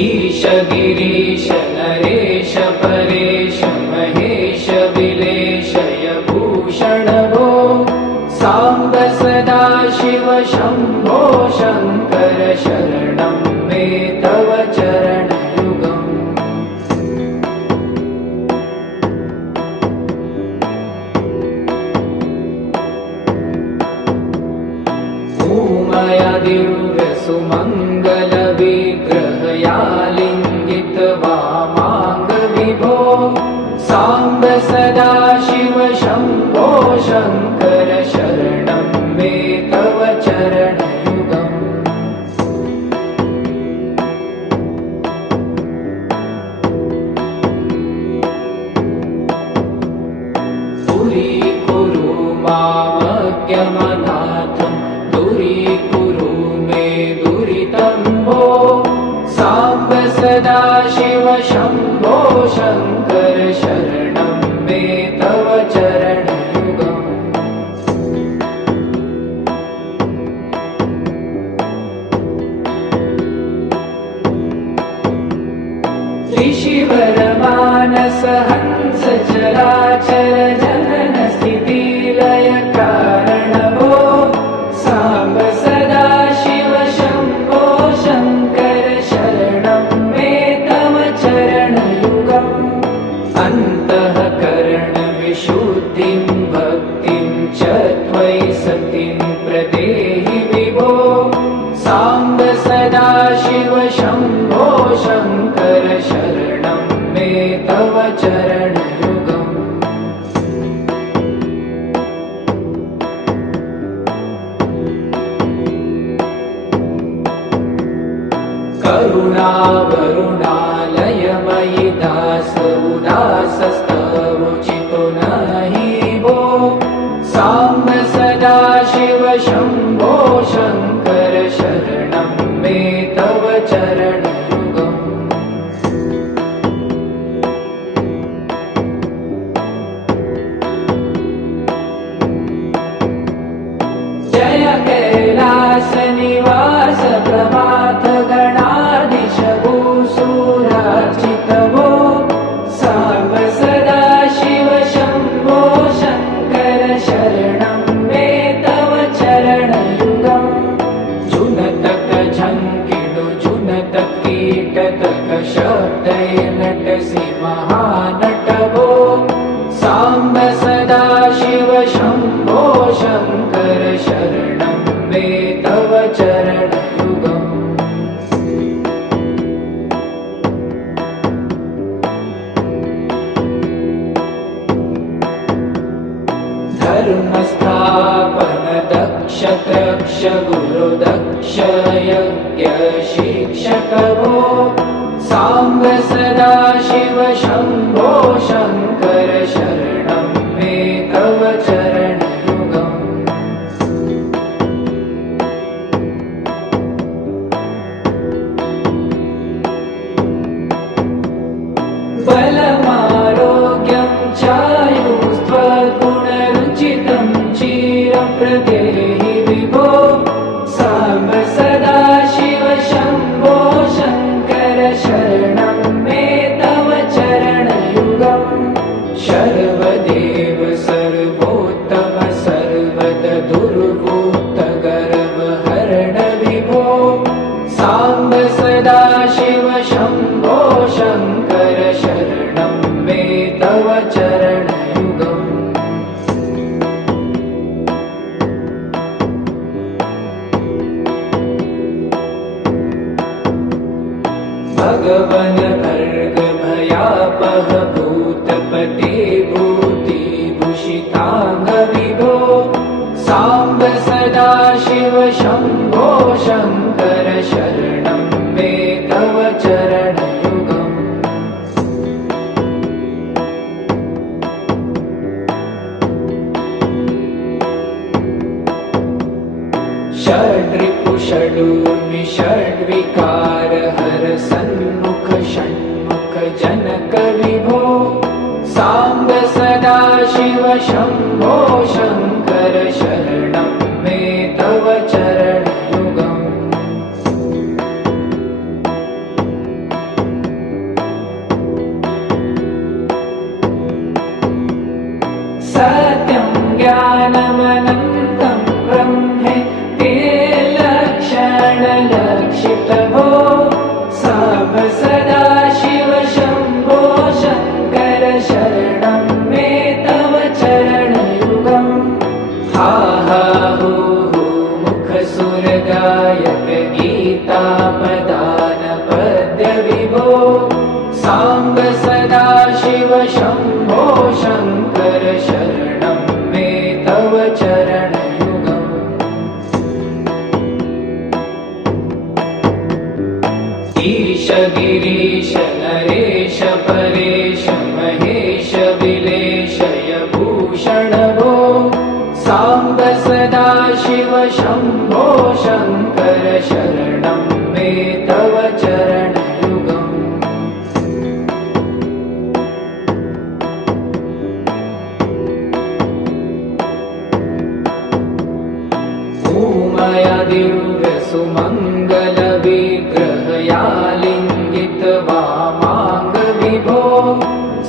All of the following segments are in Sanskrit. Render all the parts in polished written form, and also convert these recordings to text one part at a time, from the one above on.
ईश गिरीश नरेश परेश महेश विलेशय भूषण भो साम्ब सदा शिव शम्भो शङ्कर शरणं मे तव चरणयुगम् उमया दिव्य सुमङ्गल विग्रहया लिङ्गित वामाङ्ग विभो साम्ब सदा शिव शम्भो शङ्कर शरणं मे तव चरणयुगम् दूरीकुरु मामज्ञमनाथं दूरीकुरु मे दुरितं भो साम्ब सदा शिव शम्भो शङ्कर शरणं मे तव चरणयुगम् ऋषिवरमानस हंस चराचर जनन स्थिति लय कारण भो साम्ब सदा शिव शम्भो शङ्कर शरणं मे तव चरणयुगम् अन्तःकरण विशुद्धिं भक्तिं च त्वयि सतिं प्रदेहि विभो साम्ब सदा शिव शम्भो शङ्कर शरणं मे तव चरणयुगम् करुणावरुणालयमयि दास उदासस्तवोचितो नहि भो साम्ब सदा शिव शम्भो शङ्कर शरणं मे तव चरणयुगम् जय कैलास निवास प्रभात गणाधीश भूसुरार्चित भो साम्ब सदा शिव शम्भो शङ्कर शरणं मे तव चरणयुगम् जुनतक झङ्किडु जुनतक कीटतक शब्दै नटसि महानट भो साम्ब सदा शिव शम्भो शङ्कर शरणं मे तव चरणयुगम् धर्मस्थापन दक्ष त्रक्ष गुरु दक्ष यज्ञ शिक्षक भो साम्ब सदा शिव शम्भो शङ्कर शरणं मे तव चरणयुगम् बलमारोग्यं चायुस्त्वगुणरुचितं चिरं प्रदेहि विभो साम्ब सदा शिव शम्भो शङ्कर शरणं मे तव चरणयुगम् सर्वदेव सर्वोत्तम सर्वद दुर्भूत गर्वहरण विभो साम्ब सदा शिव शम्भो शङ्कर शरणं मे तव चरणयुगम् भगवन् भर्ग भयापह भूतपते भूतिभूषिताङ्ग विभो साम्ब सदा शिव शम्भो शङ्कर शरणं मे तव चरणयुगम् षड्रिपु षडूर्मि षड्विकार हर सन्मुख षण्मुख जनक विभो साम्ब सदा शिव शम्भो शङ्कर शरणं मे तव चरणयुगम् ज्ञानमनन्तं ब्रह्मे ते लक्षणलक्षितभो साम्ब सदाशिव शम्भो शङ्कर शरणं मे तव चरणयुगम् हा हा हू हू मुखसुरगायक गीतापदान पद्य विभो साम्ब सदाशिव शम्भो शङ्कर शरणं मे तव चरणयुगम् ईश गिरीश नरेश परेश महेश विलेशय भूषण भो साम्ब सदाशिव शम्भो शङ्कर शरणं मे तव चरणयुगम् उमया दिव्य सुमङ्गल विग्रहया लिङ्गित वामाङ्ग विभो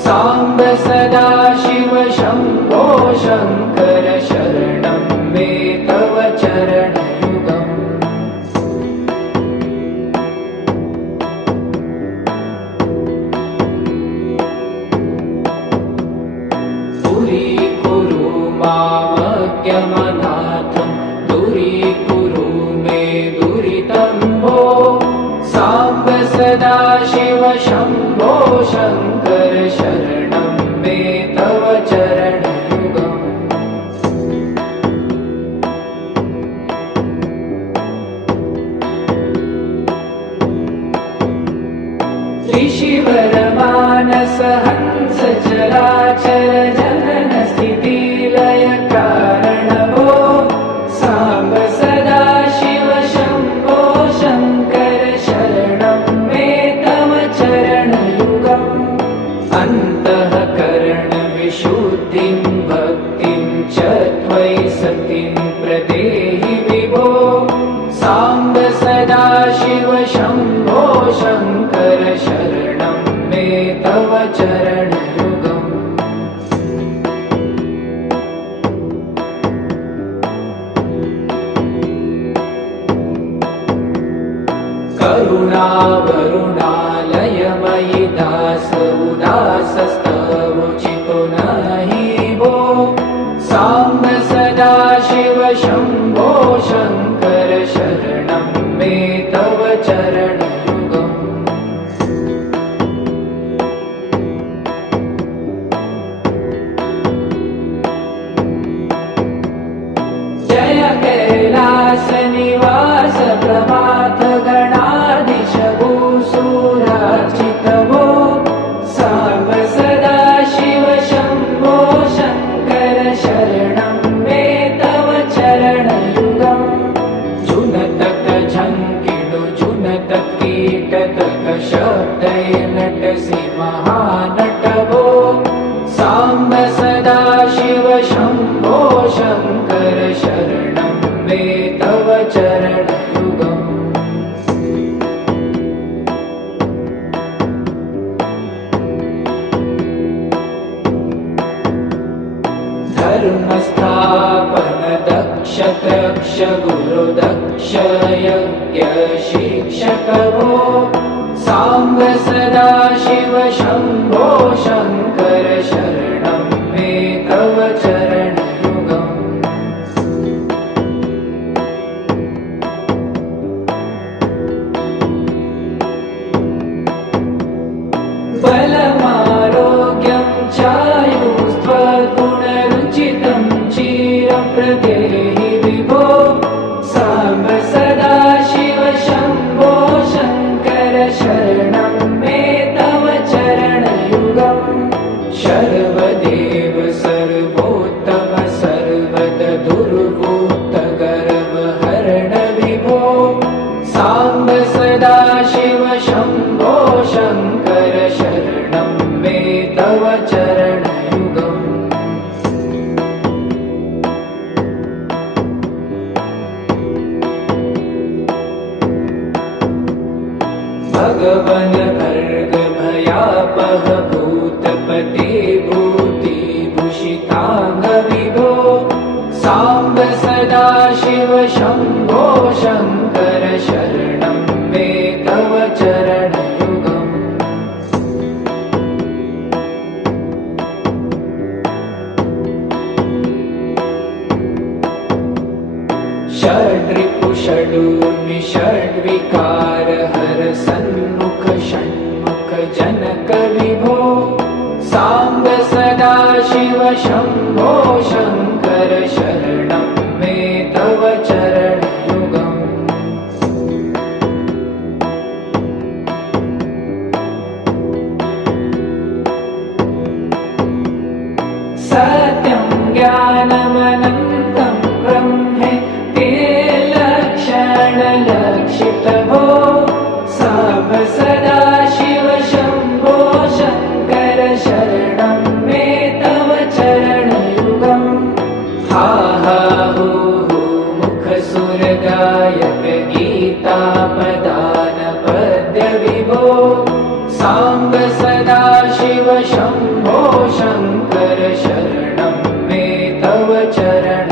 साम्ब सदाशिव शम्भो शङ्कर शरणं मे तव चरणयुगम् दूरीकुरु मामज्ञमनाथं दूरीकुरु मे दुरितं भो साम्ब सदाशिव शम्भो शङ्कर शरणं मे तव चरणयुगम् ऋषिवरमानस हंस चराचर जनन स्थितिलय कारण भो साम्ब सदाशिव शम्भो शङ्कर शरणं मे तव चरणयुगम् अन्तःकरण विशुद्धिं भक्तिं च त्वयि सतिं प्रदेहि विभो साम्ब सदाशिव शम्भो शङ्कर शरणं मे तव चरणयुगम् करुणावरुणालयमयि दास उदासस्तवोचितो नहि भो साम्ब सदाशिव शम्भो शङ्कर शरणं मे तव चरणयुगम् जय कैलासनिवास प्रमाथ गणाधीश भूसुरार्चित भो साम्ब सदाशिव शम्भो शङ्कर शरणं मे तव चरणयुगम् जुनतक झङ्किडु जुनतक कीटतक शब्दय नटसि महानट भो साम्ब सदाशिव शम्भो शङ्कर शरणं मे तव चरणयुगम् धर्मस्थापन दक्ष त्रक्ष गुरु दक्ष यज्ञ शिक्षक भो साम्ब सदाशिव शम्भो शङ्कर शरणं मे तव चरणयुगम् बलमारोग्यं चायुस्त्वगुणरुचितं चिरं प्रदेहि विभो साम्ब सदाशिव शम्भो शङ्कर शरणं मे तव चरणयुगम् सर्वदेव सर्वोत्तम सर्वद दुर्भूत गर्वहरण विभो साम्ब सदाशिव शम्भो शङ्कर शरणं मे तव चरणयुगम् भगवन भर्ग भयापह भूतपते भूति भूषितांग विभो षड्रिपुषडूर्मि षड्विकार हर सन्मुख षण्मुख जनक विभो साम्ब सदा शिव शम्भो शङ्कर शरणं मे तव चरणयुगम् सत्यं ज्ञानमनन्तं ब्रह्मे ते लक्षणलक्षितभो साम्ब सदा शिव शम्भो शङ्कर शरणं मे तव चरणयुगम् हा हा हू हू मुखसुरगायक गीतापदान पद्य विभो साम्ब सदा शिव शम्भो शङ्कर शरणं मे तव चरण